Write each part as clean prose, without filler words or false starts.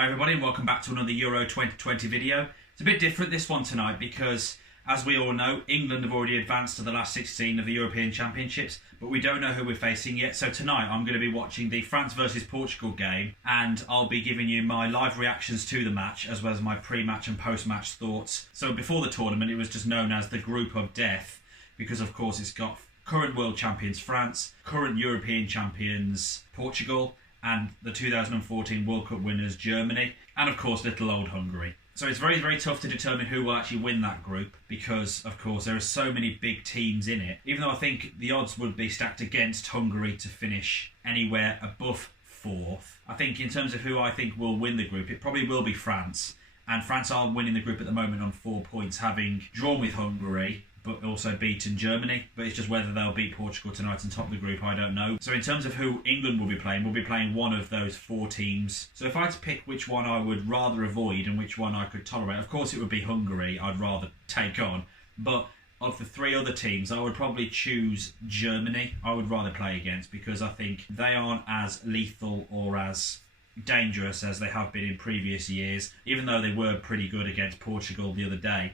Hi everybody and welcome back to another Euro 2020 video. It's a bit different this one tonight because, as we all know, England have already advanced to the last 16 of the European Championships, but we don't know who we're facing yet. So tonight I'm going to be watching the France versus Portugal game and I'll be giving you my live reactions to the match as well as my pre-match and post-match thoughts. So before the tournament it was just known as the Group of Death because of course it's got current world champions France, current European champions Portugal, and the 2014 World Cup winners Germany, and of course little old Hungary. So it's very, very tough to determine who will actually win that group because, of course, there are so many big teams in it. Even though I think the odds would be stacked against Hungary to finish anywhere above fourth, I think in terms of who I think will win the group, it probably will be France. And France are winning the group at the moment on 4 points, having drawn with Hungary, but also beaten Germany. But it's just whether they'll beat Portugal tonight and top the group, I don't know. So in terms of who England will be playing, we'll be playing one of those 4 teams. So if I had to pick which one I would rather avoid and which one I could tolerate, of course it would be Hungary I'd rather take on. But of the 3 other teams, I would probably choose Germany I would rather play against because I think they aren't as lethal or as dangerous as they have been in previous years, even though they were pretty good against Portugal the other day.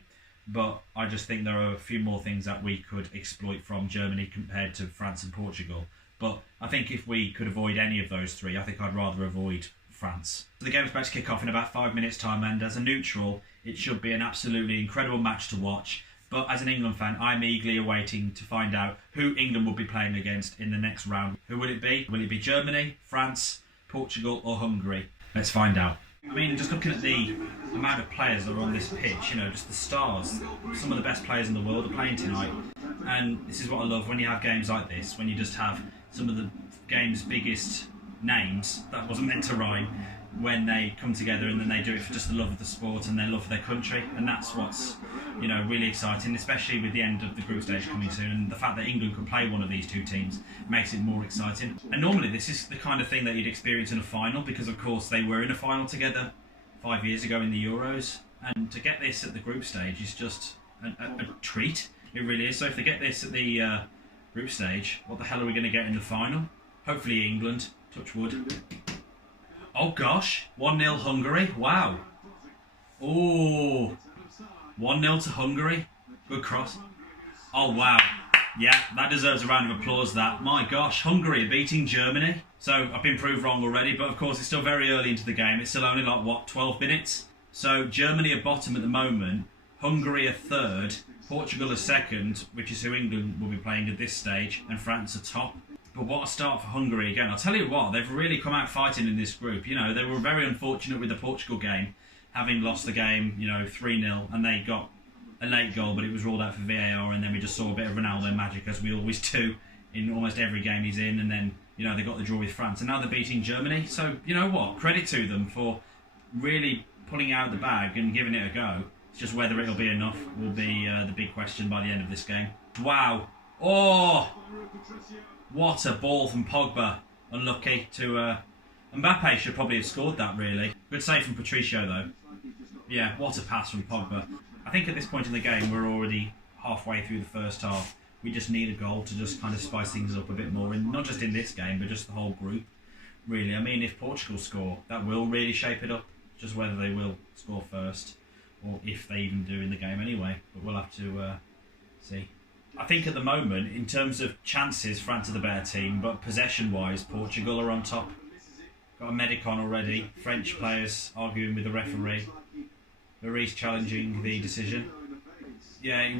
But I just think there are a few more things that we could exploit from Germany compared to France and Portugal. But I think if we could avoid any of those 3, I think I'd rather avoid France. So the game's about to kick off in about 5 minutes time, and as a neutral, it should be an absolutely incredible match to watch. But as an England fan, I'm eagerly awaiting to find out who England will be playing against in the next round. Who will it be? Will it be Germany, France, Portugal or Hungary? Let's find out. I mean, just looking at the amount of players that are on this pitch, you know, just the stars, some of the best players in the world are playing tonight. And this is what I love when you have games like this, when you just have some of the game's biggest names, that wasn't meant to rhyme, when they come together and then they do it for just the love of the sport and their love for their country. And that's what's, you know, really exciting, especially with the end of the group stage coming soon. And the fact that England could play one of these 2 teams makes it more exciting. And normally this is the kind of thing that you'd experience in a final because, of course, they were in a final together 5 years ago in the Euros. And to get this at the group stage is just a treat. It really is. So if they get this at the group stage, what the hell are we going to get in the final? Hopefully England, touch wood. Oh gosh, 1-0 Hungary, wow. Oh, 1-0 to Hungary, good cross. Oh wow, yeah, that deserves a round of applause that. My gosh, Hungary are beating Germany. So I've been proved wrong already, but of course it's still very early into the game. It's still only like, what, 12 minutes? So Germany are bottom at the moment, Hungary are third, Portugal are second, which is who England will be playing at this stage, and France are top. But what a start for Hungary again. I'll tell you what, they've really come out fighting in this group. You know, they were very unfortunate with the Portugal game, having lost the game, you know, 3-0, and they got a late goal, but it was ruled out for VAR, and then we just saw a bit of Ronaldo magic, as we always do in almost every game he's in, and then, you know, they got the draw with France, and now they're beating Germany. So, you know what, credit to them for really pulling out the bag and giving it a go. It's just whether it'll be enough will be the big question by the end of this game. Wow. Oh! What a ball from Pogba. Unlucky to... Mbappe should probably have scored that, really. Good save from PATRICIO, though. Yeah, what a pass from Pogba. I think at this point in the game, we're already halfway through the first half. We just need a goal to just kind of spice things up a bit more. And not just in this game, but just the whole group, really. I mean, if Portugal score, that will really shape it up. Just whether they will score first, or if they even do in the game anyway. But we'll have to see. I think at the moment, in terms of chances, France are the better team, but possession-wise, Portugal are on top. Got a medic on already. French players arguing with the referee. Lloris challenging the decision. Yeah, he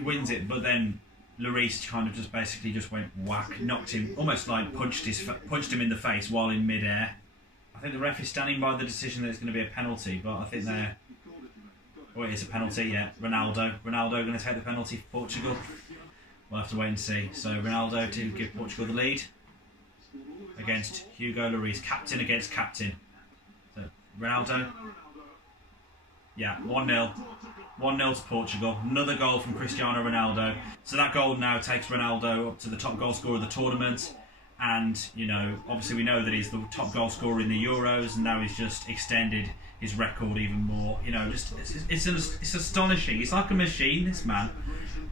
wins it, but then Lloris kind of just basically just went whack, knocked him, almost like punched him in the face while in mid-air. I think the ref is standing by the decision that it's going to be a penalty, but I think they're... Oh, it is a penalty, yeah. Ronaldo going to take the penalty for Portugal. We'll have to wait and see. So Ronaldo to give Portugal the lead against Hugo Lloris, captain against captain. So Ronaldo. Yeah, 1-0. 1-0 to Portugal. Another goal from Cristiano Ronaldo. So that goal now takes Ronaldo up to the top goal scorer of the tournament. And, you know, obviously we know that he's the top goal scorer in the Euros, and now he's just extended his record even more. You know, just it's astonishing. He's like a machine, this man.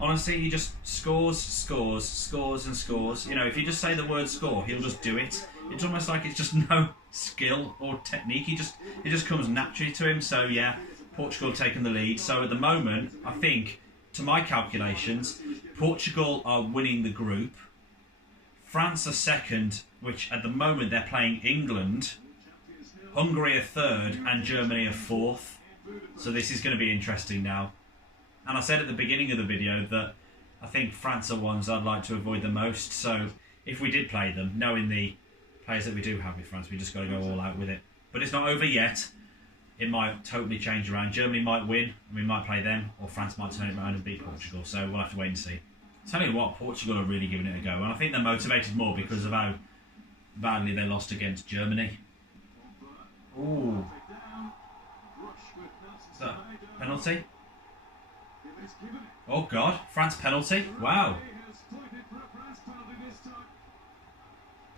Honestly, he just scores and scores. You know, if you just say the word score, he'll just do it. It's almost like it's just no skill or technique. It just comes naturally to him. So yeah, Portugal taking the lead. So at the moment, I think, to my calculations, Portugal are winning the group. France are second, which at the moment they're playing England. Hungary are third and Germany are fourth. So this is going to be interesting now. And I said at the beginning of the video that I think France are ones I'd like to avoid the most. So if we did play them, knowing the players that we do have with France, we just got to go all out with it. But it's not over yet. It might totally change around. Germany might win, and we might play them, or France might turn it around and beat Portugal. So we'll have to wait and see. Tell you what, Portugal are really giving it a go, and I think they're motivated more because of how badly they lost against Germany. Ooh. Is that a penalty? Oh God, France penalty. Wow.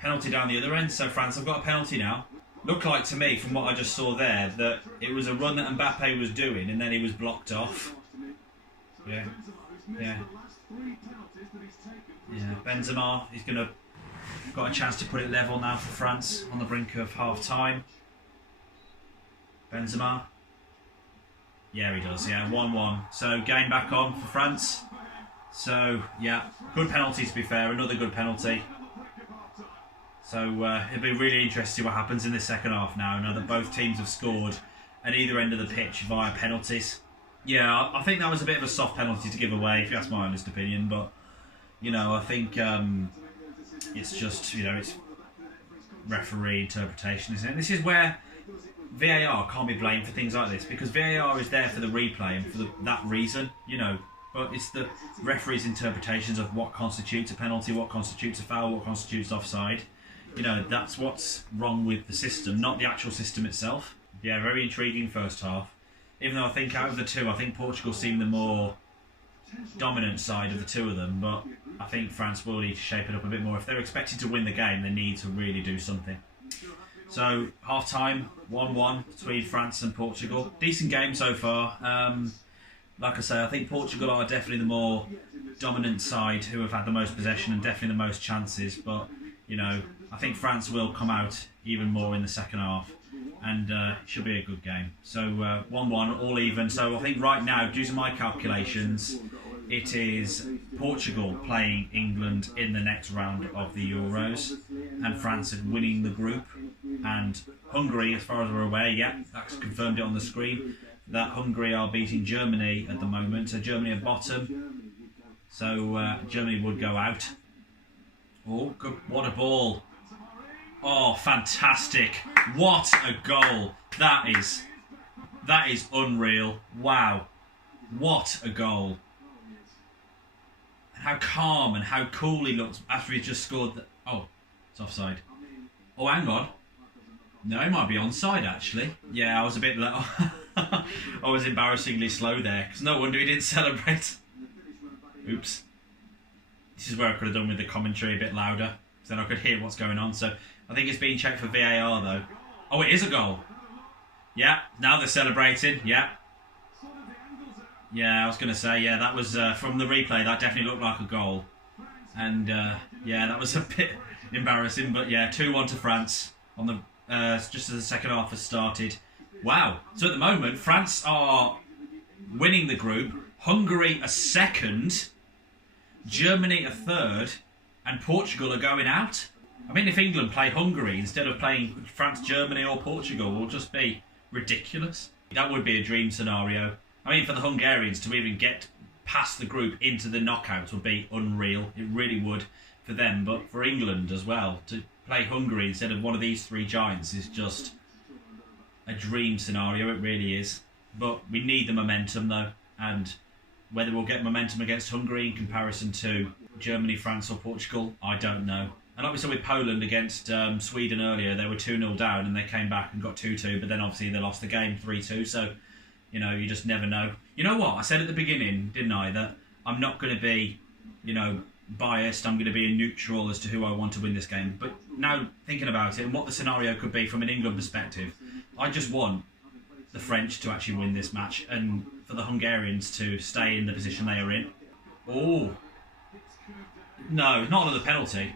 Penalty down the other end, so France have got a penalty now. Looked like to me, from what I just saw there, that it was a run that Mbappe was doing and then he was blocked off. Yeah. Yeah. Yeah. Benzema, he's got a chance to put it level now for France on the brink of half time. Benzema. Yeah, he does, yeah. 1-1. So game back on for France. So, yeah, good penalty to be fair, another good penalty. So it'll be really interesting to see what happens in the second half now that both teams have scored at either end of the pitch via penalties. Yeah, I think that was a bit of a soft penalty to give away, if that's my honest opinion, but, you know, I think it's just, you know, it's referee interpretation, isn't it? This is where VAR can't be blamed for things like this, because VAR is there for the replay and for that reason, you know, but it's the referee's interpretations of what constitutes a penalty, what constitutes a foul, what constitutes offside. You know, that's what's wrong with the system, not the actual system itself. Yeah, very intriguing first half. Even though I think out of the two, I think Portugal seemed the more dominant side of the two of them, but I think France will need to shape it up a bit more. If they're expected to win the game, they need to really do something. So, half-time, 1-1 between France and Portugal. Decent game so far. Like I say, I think Portugal are definitely the more dominant side who have had the most possession and definitely the most chances, but, you know, I think France will come out even more in the second half, and it should be a good game. So 1-1, all even. So I think right now, due to my calculations, it is Portugal playing England in the next round of the Euros, and France are winning the group. And Hungary, as far as we're aware, yeah, that's confirmed it on the screen, that Hungary are beating Germany at the moment. So Germany are bottom. So Germany would go out. Oh, good. What a ball. Oh, fantastic. What a goal. That is unreal. Wow. What a goal. And how calm and how cool he looks after he just scored. Oh, it's offside. Oh, hang on. No, he might be onside, actually. Yeah, I was a bit... I was embarrassingly slow there, because no wonder he didn't celebrate. Oops. This is where I could have done with the commentary a bit louder, so then I could hear what's going on. So I think it's being checked for VAR, though. Oh, it is a goal. Yeah, now they're celebrating. Yeah. Yeah, I was going to say, yeah, that was from the replay, that definitely looked like a goal. And, yeah, that was a bit embarrassing. But, yeah, 2-1 to France on the just as the second half has started. Wow. So at the moment, France are winning the group. Hungary are second. Germany are third. And Portugal are going out. I mean, if England play Hungary instead of playing France, Germany or Portugal, will just be ridiculous. That would be a dream scenario. I mean, for the Hungarians to even get past the group into the knockouts would be unreal. It really would for them. But for England as well, to play Hungary instead of one of these three giants is just a dream scenario. It really is. But we need the momentum, though. And whether we'll get momentum against Hungary in comparison to Germany, France or Portugal, I don't know. And obviously with Poland against Sweden earlier, they were 2-0 down and they came back and got 2-2, but then obviously they lost the game 3-2, so, you know, you just never know. You know what? I said at the beginning, didn't I, that I'm not going to be, you know, biased. I'm going to be a neutral as to who I want to win this game. But now, thinking about it and what the scenario could be from an England perspective, I just want the French to actually win this match and for the Hungarians to stay in the position they are in. Oh. No, not another penalty.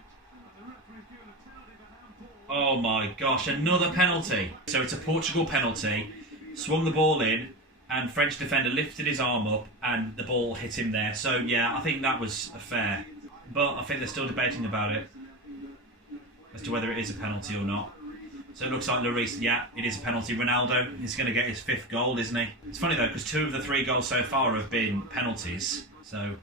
Oh my gosh, another penalty. So it's a Portugal penalty. Swung the ball in, and French defender lifted his arm up, and the ball hit him there. So yeah, I think that was fair. But I think they're still debating about it as to whether it is a penalty or not. So it looks like Lloris, yeah, it is a penalty. Ronaldo is going to get his 5th goal, isn't he? It's funny though, because 2 of the 3 goals so far have been penalties. So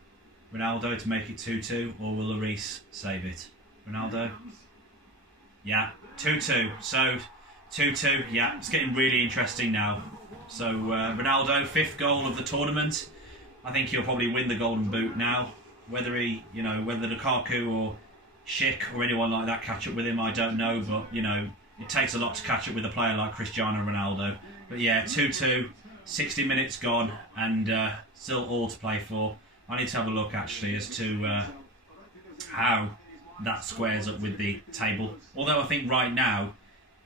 Ronaldo to make it 2-2, or will Lloris save it? Ronaldo? Yeah, 2-2. So 2-2, yeah, it's getting really interesting now. So Ronaldo, 5th goal of the tournament. I think he'll probably win the Golden Boot now. Whether he, whether Lukaku or Schick or anyone like that catch up with him, I don't know. But, it takes a lot to catch up with a player like Cristiano Ronaldo. But yeah, 2-2, 60 minutes gone, and still all to play for. I need to have a look actually as to how that squares up with the table. Although I think right now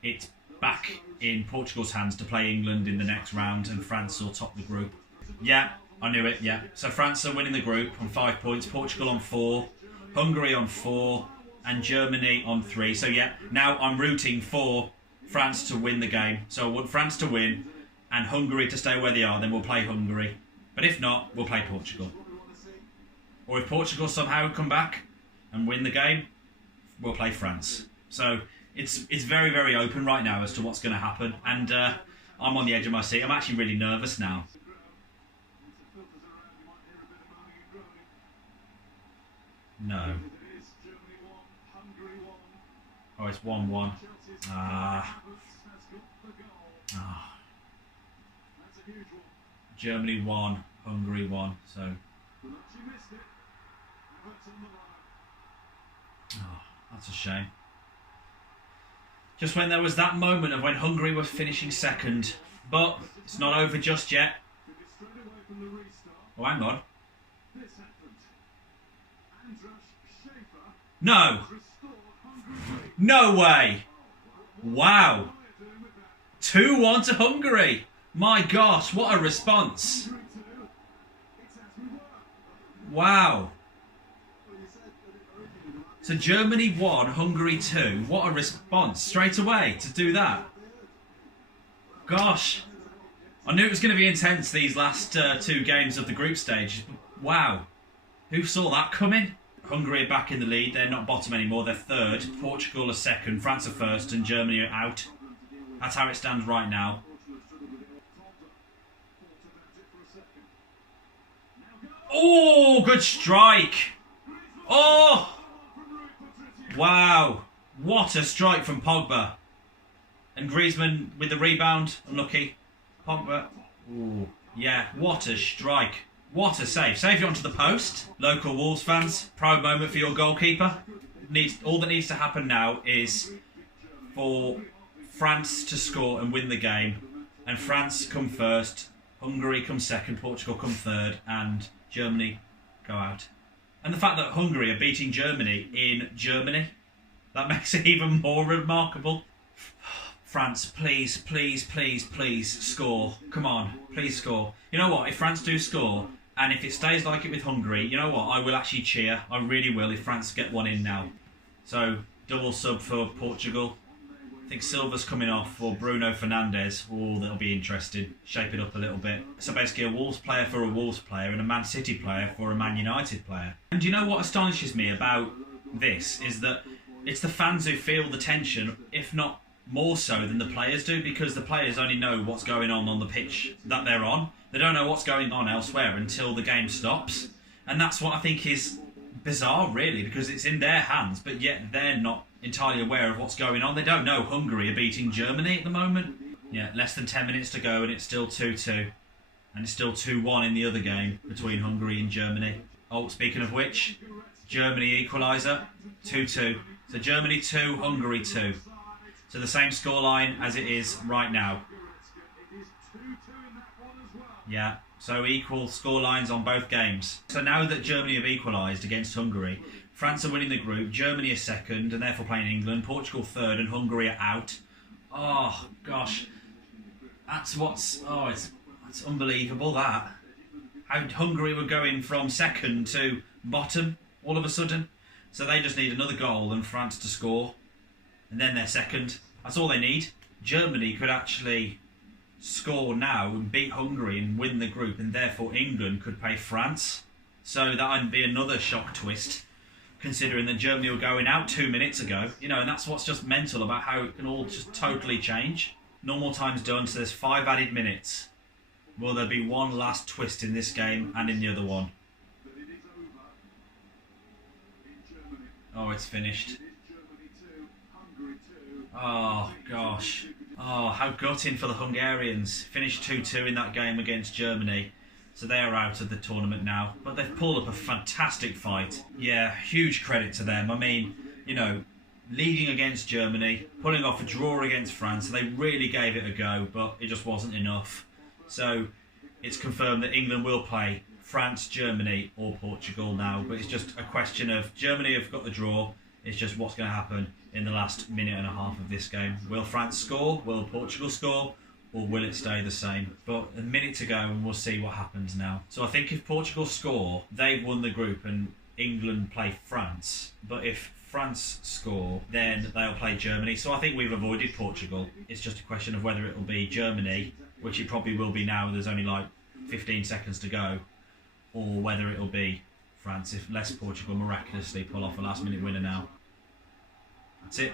it's back in Portugal's hands to play England in the next round, and France will top the group. Yeah, I knew it, yeah. So France are winning the group on 5 points, Portugal on 4, Hungary on 4, and Germany on 3. So yeah, now I'm rooting for France to win the game. So I want France to win and Hungary to stay where they are, then we'll play Hungary. But if not, we'll play Portugal. Or if Portugal somehow come back and win the game, we'll play France. So it's very, very open right now as to what's going to happen. And I'm on the edge of my seat. I'm actually really nervous now. No. Oh, it's 1-1. Germany 1, Hungary 1. So. Oh, that's a shame. Just when there was that moment of when Hungary was finishing 2nd. But it's not over just yet. Oh, hang on. No! No way! Wow! 2-1 to Hungary! My gosh, what a response! Wow! So Germany 1, Hungary 2. What a response straight away to do that. Gosh. I knew it was going to be intense these last 2 games of the group stage. Wow. Who saw that coming? Hungary are back in the lead. They're not bottom anymore. They're 3rd. Portugal are 2nd. France are 1st. And Germany are out. That's how it stands right now. Oh, good strike. Oh. Wow. What a strike from Pogba. And Griezmann with the rebound. Unlucky. Pogba. Ooh. Yeah, what a strike. What a save. Saved it onto the post. Local Wolves fans, proud moment for your goalkeeper. All that needs to happen now is for France to score and win the game. And France come 1st, Hungary come 2nd, Portugal come 3rd, and Germany go out. And the fact that Hungary are beating Germany in Germany, that makes it even more remarkable. France, please, please, please, please score. Come on, please score. You know what, if France do score, and if it stays like it with Hungary, you know what, I will actually cheer. I really will if France get one in now. So, double sub for Portugal. I think Silva's coming off for Bruno Fernandes. Oh, that'll be interesting. Shape it up a little bit. So basically a Wolves player for a Wolves player and a Man City player for a Man United player. And do you know what astonishes me about this is that it's the fans who feel the tension, if not more so than the players do, because the players only know what's going on the pitch that they're on. They don't know what's going on elsewhere until the game stops. And that's what I think is bizarre, really, because it's in their hands, but yet they're not entirely aware of what's going on. They don't know Hungary are beating Germany at the moment. Yeah, less than 10 minutes to go and it's still 2-2. And it's still 2-1 in the other game between Hungary and Germany. Oh, speaking of which, Germany equaliser, 2-2. So Germany 2, Hungary 2. So the same scoreline as it is right now. Yeah, so equal scorelines on both games. So now that Germany have equalised against Hungary, France are winning the group, Germany is 2nd and therefore playing England, Portugal 3rd and Hungary are out. Oh, gosh. That's it's unbelievable that. How Hungary were going from 2nd to bottom all of a sudden. So they just need another goal and France to score. and then they're second. That's all they need. Germany could actually score now and beat Hungary and win the group, and therefore England could play France. So that would be another shock twist, considering that Germany were going out 2 minutes ago. You know, and that's what's just mental about how it can all just totally change. Normal time's done, so there's 5 added minutes. Will there be one last twist in this game and in the other one? Oh, it's finished. Oh, gosh. Oh, how gutting for the Hungarians. Finished 2-2 in that game against Germany. So they are out of the tournament now. But they've pulled up a fantastic fight. Yeah, huge credit to them. I mean, you know, leading against Germany, pulling off a draw against France. They really gave it a go, but it just wasn't enough. So it's confirmed that England will play France, Germany or Portugal now. But it's just a question of Germany have got the draw. It's just what's going to happen in the last minute and a half of this game. Will France score? Will Portugal score? Or will it stay the same? But a minute to go and we'll see what happens now. So I think if Portugal score, they've won the group and England play France. But if France score, then they'll play Germany. So I think we've avoided Portugal. It's just a question of whether it'll be Germany, which it probably will be now. There's only like 15 seconds to go. Or whether it'll be France, if less Portugal miraculously pull off a last minute winner now. That's it.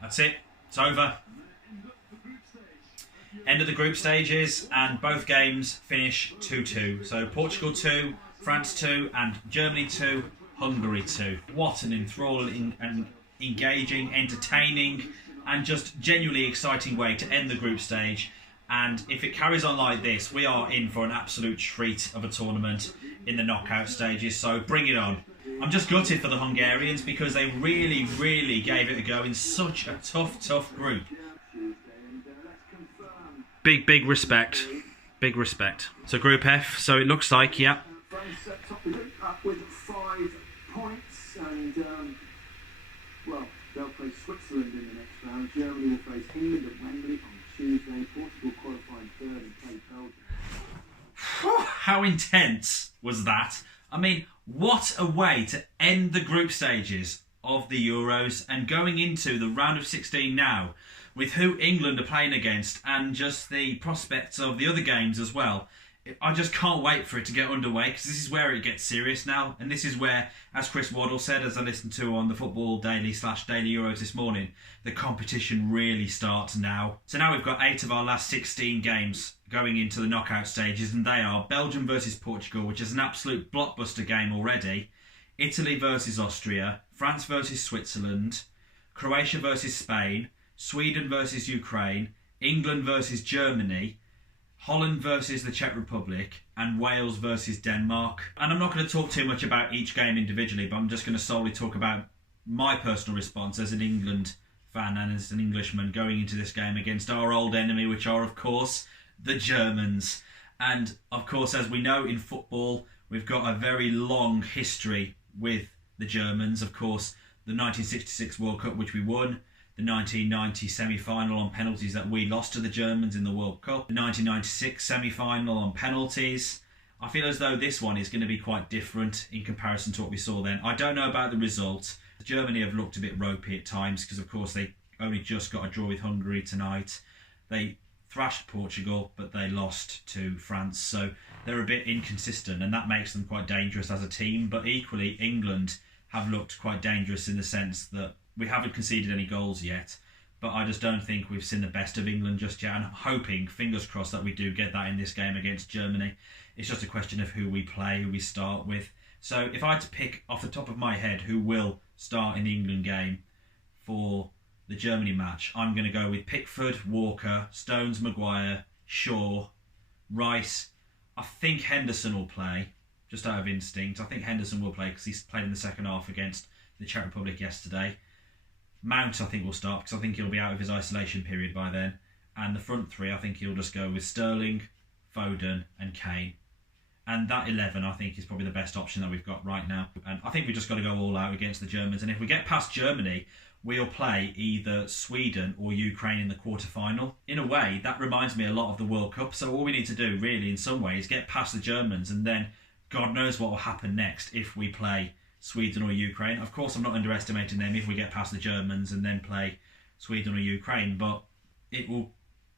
That's it. It's over. End of the group stages, and both games finish 2-2. So Portugal 2, France 2, and Germany 2, Hungary 2. What an enthralling and engaging, entertaining, and just genuinely exciting way to end the group stage. And if it carries on like this, we are in for an absolute treat of a tournament in the knockout stages. So bring it on. I'm just gutted for the Hungarians because they really, really gave it a go in such a tough group. Big respect. Big respect. So Group F, so it looks like, yeah. France top the group up with 5 points, and well, they'll play Switzerland in the next round. Germany will face England at Wembley on Tuesday. Portugal qualifying 3rd and play Belgium. How intense was that? I mean, what a way to end the group stages of the Euros and going into the round of 16 now with who England are playing against and just the prospects of the other games as well. I just can't wait for it to get underway because this is where it gets serious now, and this is where, as Chris Waddle said, as I listened to on the Football Daily / Daily Euros this morning, the competition really starts now. So now we've got 8 of our last 16 games going into the knockout stages, and they are Belgium versus Portugal, which is an absolute blockbuster game already, Italy versus Austria, France versus Switzerland, Croatia versus Spain, Sweden versus Ukraine, England versus Germany, Holland versus the Czech Republic, and Wales versus Denmark. And I'm not going to talk too much about each game individually, but I'm just going to solely talk about my personal response as an England fan and as an Englishman going into this game against our old enemy, which are, of course, the Germans. And, of course, as we know in football, we've got a very long history with the Germans. Of course, the 1966 World Cup, which we won, the 1990 semi-final on penalties that we lost to the Germans in the World Cup, the 1996 semi-final on penalties. I feel as though this one is going to be quite different in comparison to what we saw then. I don't know about the result. Germany have looked a bit ropey at times because, of course, they only just got a draw with Hungary tonight. They thrashed Portugal, but they lost to France. So they're a bit inconsistent, and that makes them quite dangerous as a team. But equally, England have looked quite dangerous in the sense that we haven't conceded any goals yet, but I just don't think we've seen the best of England just yet. And I'm hoping, fingers crossed, that we do get that in this game against Germany. It's just a question of who we play, who we start with. So if I had to pick off the top of my head who will start in the England game for the Germany match, I'm going to go with Pickford, Walker, Stones, Maguire, Shaw, Rice. I think Henderson will play, just out of instinct. I think Henderson will play because he's played in the second half against the Czech Republic yesterday. Mount, I think, will start because I think he'll be out of his isolation period by then. And the front three, I think he'll just go with Sterling, Foden and Kane. And that 11, I think, is probably the best option that we've got right now. And I think we've just got to go all out against the Germans. And if we get past Germany, we'll play either Sweden or Ukraine in the quarter-final. In a way, that reminds me a lot of the World Cup. So all we need to do, really, in some ways, get past the Germans, and then God knows what will happen next if we play Sweden or Ukraine. Of course, I'm not underestimating them if we get past the Germans and then play Sweden or Ukraine, but it will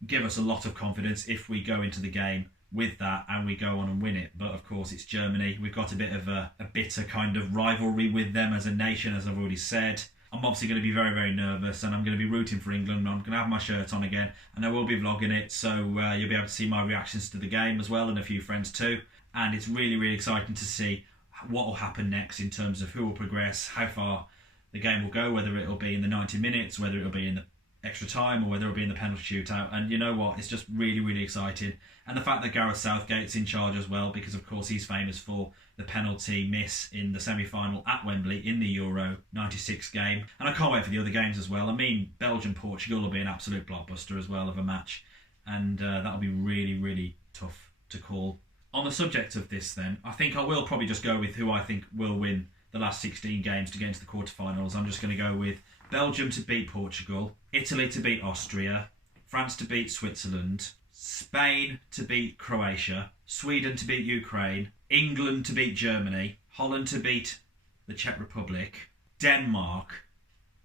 give us a lot of confidence if we go into the game with that and we go on and win it. But of course it's Germany. We've got a bit of a bitter kind of rivalry with them as a nation, as I've already said. I'm obviously going to be very, very nervous, and I'm going to be rooting for England. I'm going to have my shirt on again, and I will be vlogging it, so you'll be able to see my reactions to the game as well, and a few friends too. And it's really, really exciting to see what will happen next in terms of who will progress, how far the game will go, whether it'll be in the 90 minutes, whether it'll be in the extra time, or whether it'll be in the penalty shootout. And you know what, it's just really, really exciting. And the fact that Gareth Southgate's in charge as well, because of course he's famous for the penalty miss in the semi-final at Wembley in the Euro 96 game. And I can't wait for the other games as well. I mean, Belgium-Portugal will be an absolute blockbuster as well of a match, and that'll be really, really tough to call. On the subject of this then, I think I will probably just go with who I think will win the last 16 games to get into the quarterfinals. I'm just going to go with Belgium to beat Portugal, Italy to beat Austria, France to beat Switzerland, Spain to beat Croatia, Sweden to beat Ukraine, England to beat Germany, Holland to beat the Czech Republic, Denmark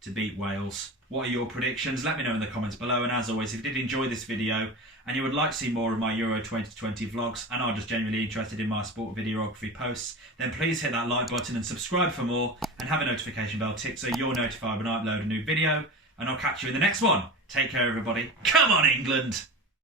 to beat Wales. What are your predictions? Let me know in the comments below. And as always, if you did enjoy this video and you would like to see more of my Euro 2020 vlogs and are just genuinely interested in my sport videography posts, then please hit that like button and subscribe for more, and have a notification bell tick so you're notified when I upload a new video. And I'll catch you in the next one. Take care, everybody. Come on, England!